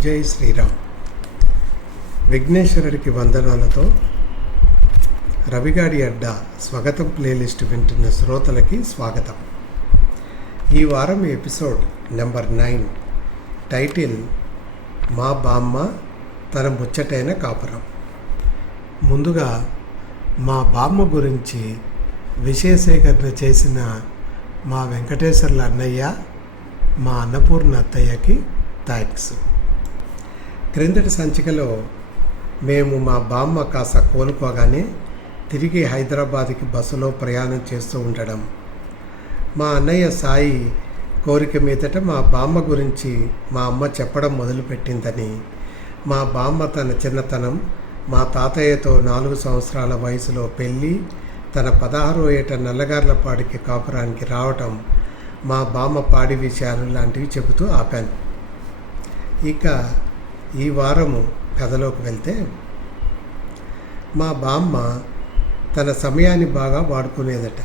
జై శ్రీరామ్. విఘ్నేశ్వరుడికి వందనాలతో రవిగాడి అడ్డ స్వాగతం ప్లేలిస్ట్ వింటున్న శ్రోతలకి స్వాగతం. ఈ వారం ఎపిసోడ్ నెంబర్ 9, టైటిల్ మా బామ్మ తన ముచ్చటైన కాపురం. ముందుగా మా బామ్మ గురించి విషయసేకరణ చేసిన మా వెంకటేశ్వర్ల అన్నయ్య, మా అన్నపూర్ణ అత్తయ్యకి థ్యాంక్స్. క్రిందటి సంచికలో మేము మా బామ్మ కాస్త కోలుకోగానే తిరిగి హైదరాబాద్కి బస్సులో ప్రయాణం చేస్తూ ఉండడం, మా అన్నయ్య సాయి కోరిక మీదట మా బామ్మ గురించి మా అమ్మ చెప్పడం మొదలుపెట్టిందని, మా బామ్మ తన చిన్నతనం, మా తాతయ్యతో 4 సంవత్సరాల వయసులో పెళ్ళి, తన 16వ ఏట నల్లగార్లపాడికి కాపురానికి రావటం, మా బామ్మ పాడి విషయాలు లాంటివి చెబుతూ ఆపాను. ఇక ఈ వారము కథలోకి వెళ్తే, మా బామ్మ తన సమయాన్ని బాగా వాడుకునేదట.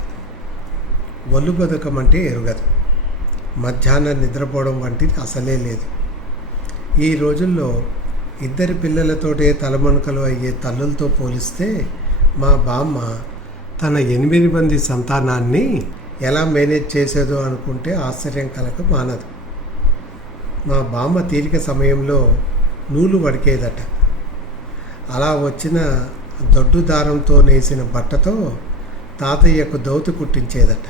ఒళ్ళు బతుకమంటే ఎరుగదు, మధ్యాహ్నం నిద్రపోవడం వంటిది అసలే లేదు. ఈ రోజుల్లో 2 పిల్లలతోటే తలమణకలు అయ్యే తల్లులతో పోలిస్తే మా బామ్మ తన 8 మంది సంతానాన్ని ఎలా మేనేజ్ చేసేదో అనుకుంటే ఆశ్చర్యం కలగ మానదు. మా బామ్మ తీరిక సమయంలో నూలు వడికేదట. అలా వచ్చిన దొడ్డు దారంతో నేసిన బట్టతో తాతయ్యకు దౌతి కుట్టించేదట.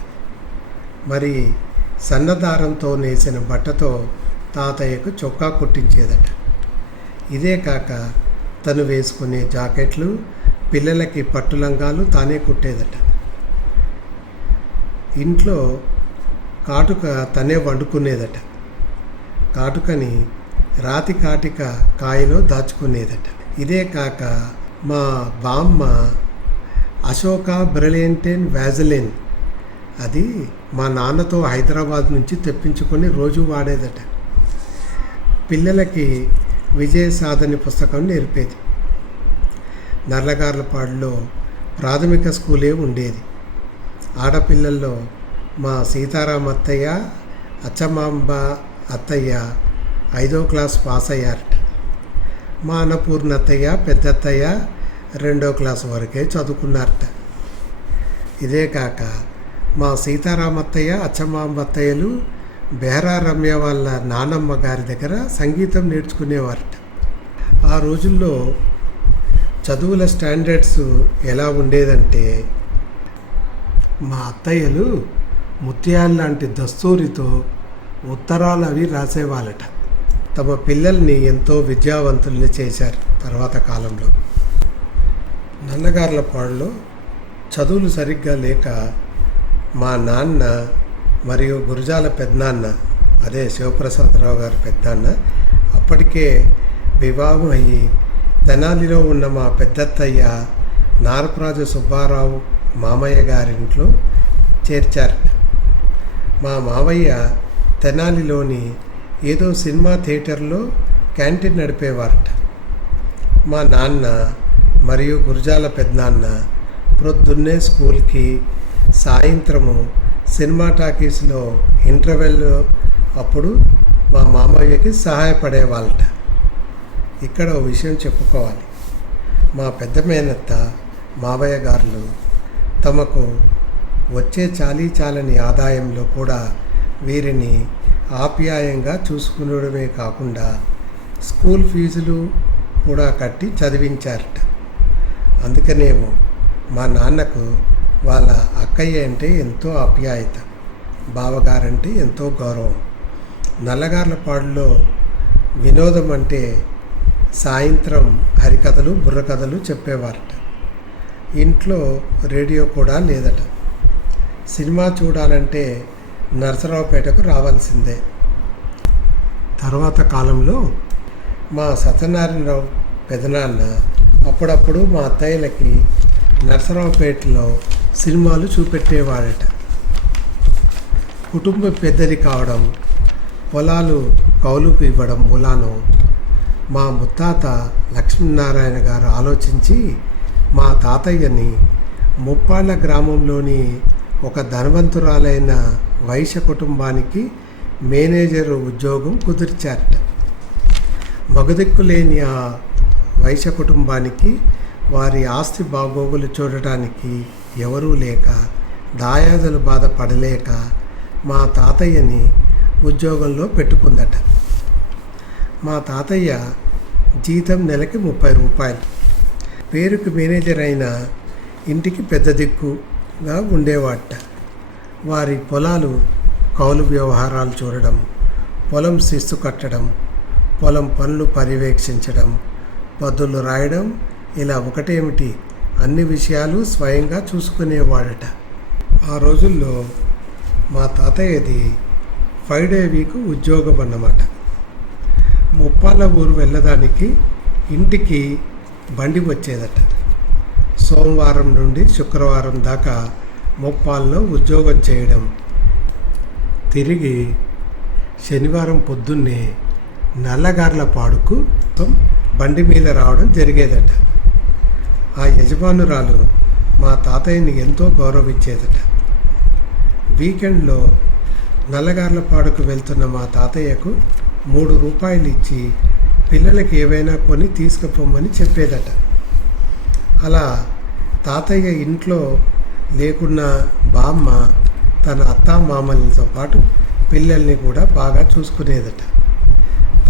మరి సన్నదారంతో నేసిన బట్టతో తాతయ్యకు చొక్కా కుట్టించేదట. ఇదే కాక తను వేసుకునే జాకెట్లు, పిల్లలకి పట్టులంగాలు తానే కుట్టేదట. ఇంట్లో కాటుక తనే వండుకునేదట. కాటుకని రాతి కాటిక కాయలో దాచుకునేదట. ఇదే కాక మా బామ్మ అశోక బ్రిలియంటైన్ వ్యాజిలిన్ అది మా నాన్నతో హైదరాబాద్ నుంచి తెప్పించుకొని రోజు వాడేదట. పిల్లలకి విజయ సాధని పుస్తకం నేర్పేది. నల్లగార్లపాడులో ప్రాథమిక స్కూలే ఉండేది. ఆడపిల్లల్లో మా సీతారాం అత్తయ్య, అచ్చమాంబ అత్తయ్య 5వ క్లాస్ పాస్ అయ్యారట. మా అన్నపూర్ణ అత్తయ్య, పెద్దత్తయ్య 2వ క్లాస్ వరకే చదువుకున్నారట. ఇదే కాక మా సీతారామత్తయ్య, అచ్చమాంబ అత్తయ్యలు బెహరా రమ్య వాళ్ళ నానమ్మ గారి దగ్గర సంగీతం నేర్చుకునేవారట. ఆ రోజుల్లో చదువుల స్టాండర్డ్స్ ఎలా ఉండేదంటే, మా అత్తయ్యలు ముత్యాల లాంటి దస్తూరితో ఉత్తరాలు అవి రాసేవాళ్ళట. తమ పిల్లల్ని ఎంతో విద్యావంతుల్ని చేశారు. తర్వాత కాలంలో నల్లగార్లపాడులో చదువులు సరిగ్గా లేక మా నాన్న మరియు గురజాల పెద్దనాన్న, అదే శివప్రసాదరావు గారి పెద్దనాన్న, అప్పటికే వివాహం అయ్యి తెనాలిలో ఉన్న మా పెద్దత్తయ్య నారపరాజు సుబ్బారావు మామయ్య గారింట్లో చేర్చారు. మా మామయ్య తెనాలిలోని ఏదో సినిమా థియేటర్లో క్యాంటీన్ నడిపేవారట. మా నాన్న మరియు గురజాల పెద్దనాన్న ప్రొద్దున్నే స్కూల్కి, సాయంత్రము సినిమా టాకీస్లో ఇంటర్వెల్ అప్పుడు మా మామయ్యకి సహాయపడేవాళ్ళట. ఇక్కడ ఓ విషయం చెప్పుకోవాలి. మా పెద్ద మేనత్త మావయ్య గారులు తమకు వచ్చే చాలని ఆదాయంలో కూడా వీరిని ఆప్యాయంగా చూసుకునడమే కాకుండా స్కూల్ ఫీజులు కూడా కట్టి చదివించారట. అందుకనేమో మా నాన్నకు వాళ్ళ అక్కయ్య అంటే ఎంతో ఆప్యాయత, బావగారంటే ఎంతో గౌరవం. నల్లగార్లపాడులో వినోదం అంటే సాయంత్రం హరికథలు, బుర్రకథలు చెప్పేవారట. ఇంట్లో రేడియో కూడా లేదట. సినిమా చూడాలంటే నరసరావుపేటకు రావాల్సిందే. తర్వాత కాలంలో మా సత్యనారాయణరావు పెదనాన్న అప్పుడప్పుడు మా అత్తయ్యలకి నరసరావుపేటలో సినిమాలు చూపెట్టేవాడట. కుటుంబం పెద్దది కావడం, పొలాలు కౌలుకు ఇవ్వడం మూలాను మా ముత్తాత లక్ష్మీనారాయణ గారు ఆలోచించి మా తాతయ్యని ముప్పాళ్ళ గ్రామంలోని ఒక ధనవంతురాలైన వైశ్య కుటుంబానికి మేనేజర్ ఉద్యోగం కుదిర్చారట. మగదిక్కులేని ఆ వైశ్య కుటుంబానికి వారి ఆస్తి బాగోగులు చూడటానికి ఎవరూ లేక, దాయాదులు బాధపడలేక మా తాతయ్యని ఉద్యోగంలో పెట్టుకుందట. మా తాతయ్య జీతం నెలకి 30 రూపాయలు. పేరుకు మేనేజర్ అయిన ఇంటికి పెద్ద దిక్కుగా ఉండేవాట. వారి పొలాలు కౌలు వ్యవహారాలు చూడడం, పొలం శిస్తు కట్టడం, పొలం పనులు పర్యవేక్షించడం, పద్దులు రాయడం, ఇలా ఒకటేమిటి అన్ని విషయాలు స్వయంగా చూసుకునేవాడట. ఆ రోజుల్లో మా తాతయ్యది 5 డే వీక్ ఉద్యోగం అన్నమాట. ముప్పాళ్ళ ఊరు వెళ్ళడానికి ఇంటికి బండి వచ్చేదట. సోమవారం నుండి శుక్రవారం దాకా ముప్పాల్లో ఉద్యోగం చేయడం, తిరిగి శనివారం పొద్దున్నే నల్లగార్లపాడుకు బండి మీద రావడం జరిగేదట. ఆ యజమానురాలు మా తాతయ్యని ఎంతో గౌరవించేదట. వీకెండ్లో నల్లగార్లపాడుకు వెళ్తున్న మా తాతయ్యకు 3 రూపాయలు ఇచ్చి పిల్లలకి ఏవైనా కొని తీసుకుపోమని చెప్పేదట. అలా తాతయ్య ఇంట్లో లేకున్న బామ్మ తన అత్తా మామలతో పాటు పిల్లల్ని కూడా బాగా చూసుకునేదట.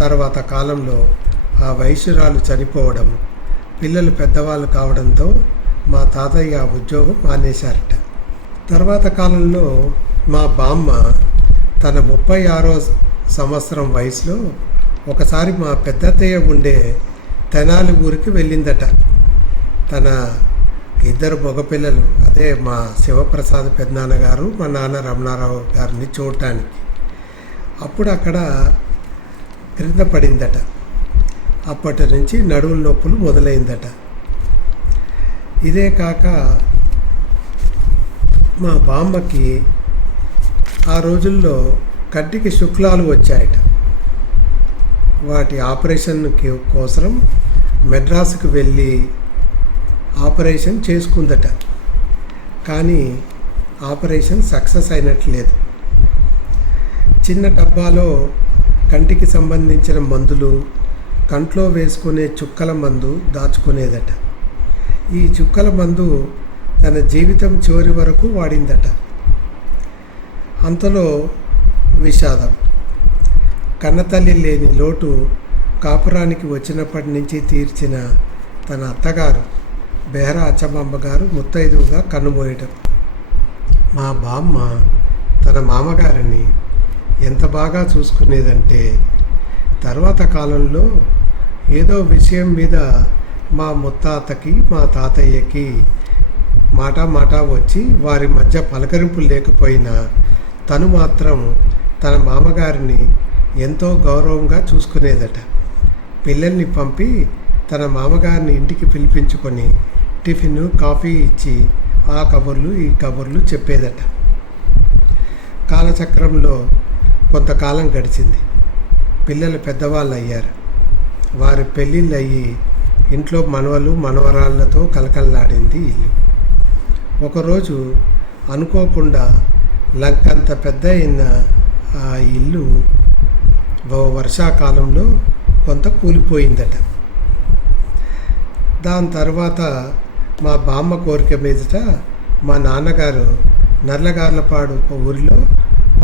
తర్వాత కాలంలో ఆ వైశ్యురాలు చనిపోవడం, పిల్లలు పెద్దవాళ్ళు కావడంతో మా తాతయ్య ఉద్యోగం మానేశారట. తర్వాత కాలంలో మా బామ్మ తన 36వ సంవత్సరం వయసులో ఒకసారి మా పెద్దత్తయ్య ఉండే తెనాలి ఊరికి వెళ్ళిందట. తన 2 మగపిల్లలు, అదే మా శివప్రసాద్ పెద్దనాన్నగారు, మా నాన్న రమణారావు గారిని చూడటానికి. అప్పుడు అక్కడ క్రింద పడిందట. అప్పటి నుంచి నడుముల నొప్పులు మొదలైందట. ఇదే కాక మా బామ్మకి ఆ రోజుల్లో కంటికి శుక్లాలు వచ్చాయట. వాటి ఆపరేషన్ కోసం మెడ్రాస్కి వెళ్ళి ఆపరేషన్ చేసుకుందట. కానీ ఆపరేషన్ సక్సెస్ అయినట్లేదు. చిన్న డబ్బాలో కంటికి సంబంధించిన మందులు, కంట్లో వేసుకునే చుక్కల మందు దాచుకునేదట. ఈ చుక్కల మందు తన జీవితం చివరి వరకు వాడిందట. అంతలో విషాదం. కన్నతల్లి లేని లోటు కాపురానికి వచ్చినప్పటి నుంచి తీర్చిన తన అత్తగారు బెహరా అచ్చమాంబ గారు ముత్తైదువుగా కన్నుమూయటం. మా బామ్మ తన మామగారిని ఎంత బాగా చూసుకునేదంటే, తర్వాత కాలంలో ఏదో విషయం మీద మా ముత్తాతకి మా తాతయ్యకి మాట వచ్చి వారి మధ్య పలకరింపులు లేకపోయినా తను మాత్రం తన మామగారిని ఎంతో గౌరవంగా చూసుకునేదట. పిల్లల్ని పంపి తన మామగారిని ఇంటికి పిలిపించుకొని టిఫిన్, కాఫీ ఇచ్చి ఆ కబుర్లు ఈ కబుర్లు చెప్పేదట. కాలచక్రంలో కొంతకాలం గడిచింది. పిల్లలు పెద్దవాళ్ళు అయ్యారు. వారి పెళ్ళిళ్ళు అయ్యి ఇంట్లో మనవలు మనవరాళ్లతో కలకల్లాడింది ఇల్లు. ఒకరోజు అనుకోకుండా లంకంత పెద్ద అయిన ఆ ఇల్లు వర్షాకాలంలో కొంత కూలిపోయిందట. దాని తర్వాత మా బామ్మ కోరిక మీదట మా నాన్నగారు నల్లగార్లపాడు ఊరిలో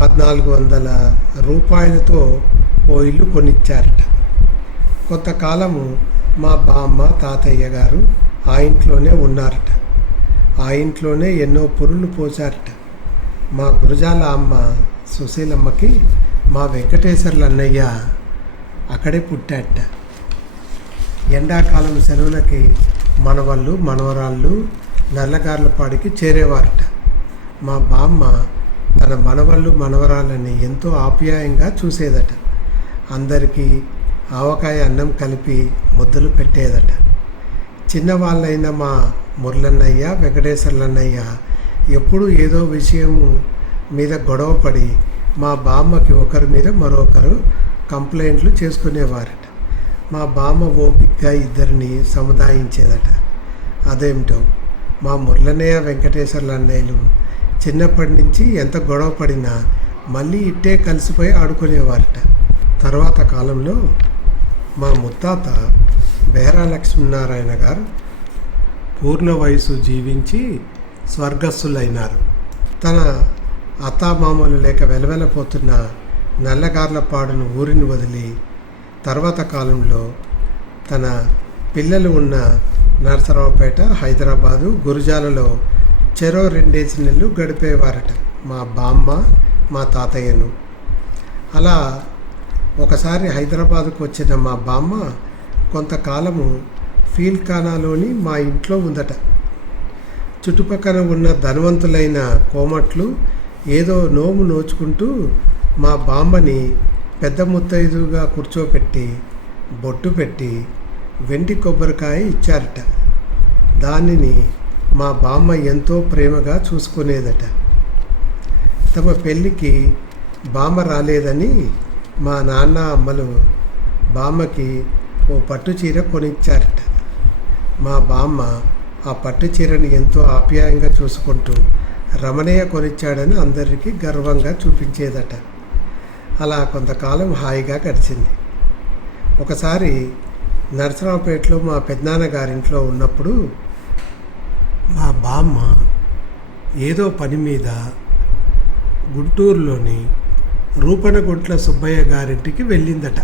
1400 రూపాయలతో ఓ ఇల్లు కొనిచ్చారట. కొంతకాలము మా బామ్మ తాతయ్య గారు ఆ ఇంట్లోనే ఉన్నారట. ఆ ఇంట్లోనే ఎన్నో పురుళ్ళు పోశారట. మా గురజాల అమ్మ సుశీలమ్మకి మా వెంకటేశ్వర్ల అన్నయ్య అక్కడే పుట్టాట. ఎండాకాలం సెలవులకి మనవళ్ళు మనవరాళ్ళు నల్లగార్లపాడికి చేరేవారట. మా బామ్మ తన మనవళ్ళు మనవరాళ్ళని ఎంతో ఆప్యాయంగా చూసేదట. అందరికీ ఆవకాయ అన్నం కలిపి ముద్దలు పెట్టేదట. చిన్నవాళ్ళైన మా మురళన్నయ్య, వెంకటేశ్వర్లన్నయ్య ఎప్పుడూ ఏదో విషయం మీద గొడవపడి మా బామ్మకి ఒకరి మీద మరొకరు కంప్లైంట్లు చేసుకునేవారట. మా బామ్మ ఓపికగా ఇద్దరిని సముదాయించేదట. అదేమిటో మా మురళన్నయ్య, వెంకటేశ్వర్ల అన్నయ్యలు చిన్నప్పటి నుంచి ఎంత గొడవ పడినా మళ్ళీ ఇట్టే కలిసిపోయి ఆడుకునేవారట. తర్వాత కాలంలో మా ముత్తాత బెహరా లక్ష్మీనారాయణ గారు పూర్ణ వయసు జీవించి స్వర్గస్థులైనారు. తన అత్తామామలు లేక వెలవెలపోతున్న నల్లగార్లపాడును ఊరిని వదిలి తర్వాత కాలంలో తన పిల్లలు ఉన్న నరసరావుపేట, హైదరాబాదు, గురుజాలలో చెరో 2 నెలలు గడిపేవారట మా బామ్మ, మా తాతయ్యను. అలా ఒకసారి హైదరాబాదుకు వచ్చిన మా బామ్మ కొంతకాలము ఫీల్ఖానాలోని మా ఇంట్లో ఉందట. చుట్టుపక్కల ఉన్న ధనవంతులైన కోమట్లు ఏదో నోము నోచుకుంటూ మా బామ్మని పెద్ద ముత్తైదుగా కూర్చోపెట్టి బొట్టు పెట్టి వెండి కొబ్బరికాయ ఇచ్చారట. దానిని మా బామ్మ ఎంతో ప్రేమగా చూసుకునేదట. తమ పెళ్ళికి బామ్మ రాలేదని మా నాన్న అమ్మలు బామ్మకి ఓ పట్టు చీర కొనిచ్చారట. మా బామ్మ ఆ పట్టు చీరని ఎంతో ఆప్యాయంగా చూసుకుంటూ రమణయ్య కొనిచ్చాడని అందరికీ గర్వంగా చూపించేదట. అలా కొంతకాలం హాయిగా గడిచింది. ఒకసారి నరసరావుపేటలో మా పెద్దనాన్నగారింట్లో ఉన్నప్పుడు మా బామ్మ ఏదో పని మీద గుంటూరులోని రూపనగుంట్ల సుబ్బయ్య గారింటికి వెళ్ళిందట.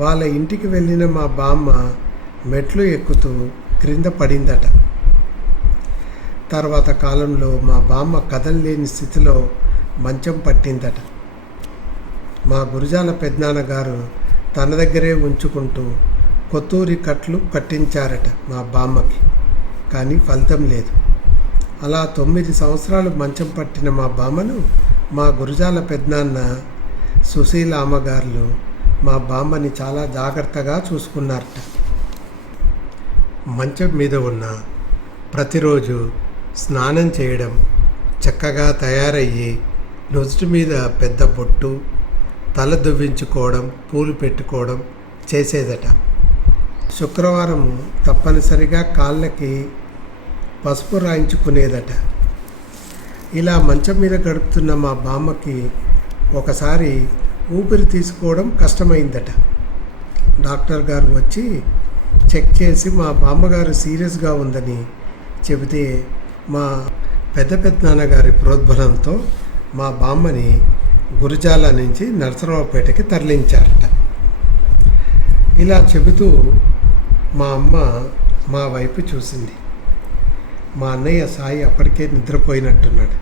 వాళ్ళ ఇంటికి వెళ్ళిన మా బామ్మ మెట్లు ఎక్కుతూ క్రింద పడిందట. తర్వాత కాలంలో మా బామ్మ కదలలేని స్థితిలో మంచం పట్టిందట. మా గురుజాల పెద్దనాన్నగారు తన దగ్గరే ఉంచుకుంటూ కొత్తూరి కట్లు కట్టించారట మా బామ్మకి. కానీ ఫలితం లేదు. అలా 9 సంవత్సరాలు మంచం పట్టిన మా బామ్మను మా గురుజాల పెద్దనాన్న, సుశీల అమ్మగారులు మా బామ్మని చాలా జాగ్రత్తగా చూసుకున్నారట. మంచం మీద ఉన్న ప్రతిరోజు స్నానం చేయడం, చక్కగా తయారయ్యి నుదుటి మీద పెద్ద బొట్టు, తల దువ్వించుకోవడం, పూలు పెట్టుకోవడం చేసేదట. శుక్రవారం తప్పనిసరిగా కాళ్ళకి పసుపు రాయించుకునేదట. ఇలా మంచం మీద గడుపుతున్న మా బామ్మకి ఒకసారి ఊపిరి తీసుకోవడం కష్టమైందట. డాక్టర్ గారు వచ్చి చెక్ చేసి మా బామ్మగారు సీరియస్గా ఉందని చెబితే మా పెద్దనాన్నగారి ప్రోద్బలంతో మా బామ్మని గురుజాల నుంచి నరసరావుపేటకి తరలించారట. ఇలా చెబుతూ మా అమ్మ మా వైపు చూసింది. మా అన్నయ్య సాయి అప్పటికే నిద్రపోయినట్టున్నాడు.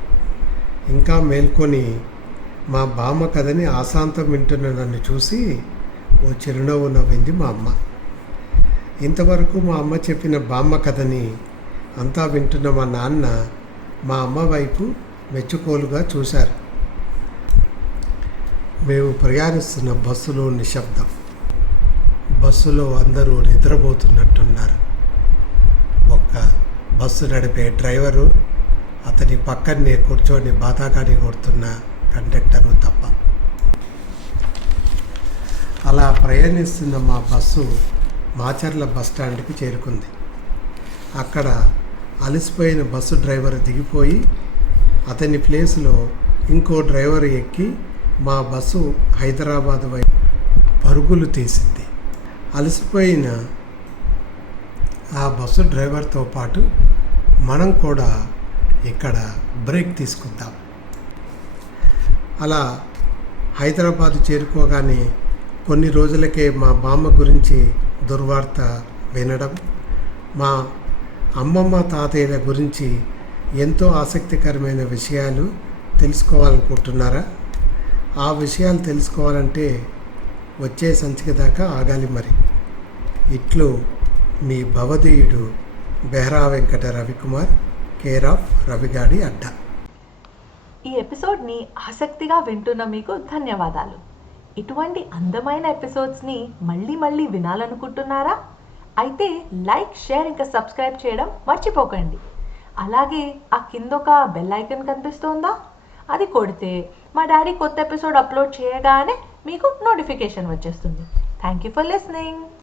ఇంకా మేల్కొని మా బామ్మ కథని ఆశాంతం వింటున్న నన్ను చూసి ఓ చిరునవ్వు నవ్వింది మా అమ్మ. ఇంతవరకు మా అమ్మ చెప్పిన బామ్మ కథని అంతా వింటున్న మా నాన్న మా అమ్మ వైపు మెచ్చుకోలుగా చూశారు. మేము ప్రయాణిస్తున్న బస్సులో నిశ్శబ్దం. బస్సులో అందరూ నిద్రపోతున్నట్టున్నారు. ఒక్క బస్సు నడిపే డ్రైవరు, అతని పక్కనే కూర్చొని బాతాకాని కొడుతున్న కండక్టరు తప్ప. అలా ప్రయాణిస్తున్న మా బస్సు మాచర్ల బస్టాండ్కి చేరుకుంది. అక్కడ అలసిపోయిన బస్సు డ్రైవర్ దిగిపోయి అతని ప్లేస్లో ఇంకో డ్రైవర్ ఎక్కి మా బస్సు హైదరాబాద్ వైపు పరుగులు తీసింది. అలసిపోయిన ఆ బస్సు డ్రైవర్తో పాటు మనం కూడా ఇక్కడ బ్రేక్ తీసుకుందాం. అలా హైదరాబాద్ చేరుకోగానే కొన్ని రోజులకే మా బామ్మ గురించి దుర్వార్త వినడం, మా అమ్మమ్మ తాతయ్యల గురించి ఎంతో ఆసక్తికరమైన విషయాలు తెలుసుకోవాలనుకుంటున్నారా? ఆ విషయాలు తెలుసుకోవాలంటే వచ్చే సంచిక దాకా ఆగాలి. మరి ఇట్లు మీ భవదీయుడు బెహరా వెంకట రవికుమార్, కేర్ ఆఫ్ రవిగాడి అడ్డా. ఈ ఎపిసోడ్ని ఆసక్తిగా వింటున్న మీకు ధన్యవాదాలు. ఇటువంటి అందమైన ఎపిసోడ్స్ని మళ్ళీ మళ్ళీ వినాలనుకుంటున్నారా? అయితే లైక్, షేర్ ఇంకా సబ్స్క్రైబ్ చేయడం మర్చిపోకండి. అలాగే ఆ కిందొక బెల్ ఐకాన్ కనిపిస్తోందా? అది కొడితే మా డాడీ కొత్త ఎపిసోడ్ అప్లోడ్ చేయగానే మీకు నోటిఫికేషన్ వచ్చేస్తుంది. Thank you for listening.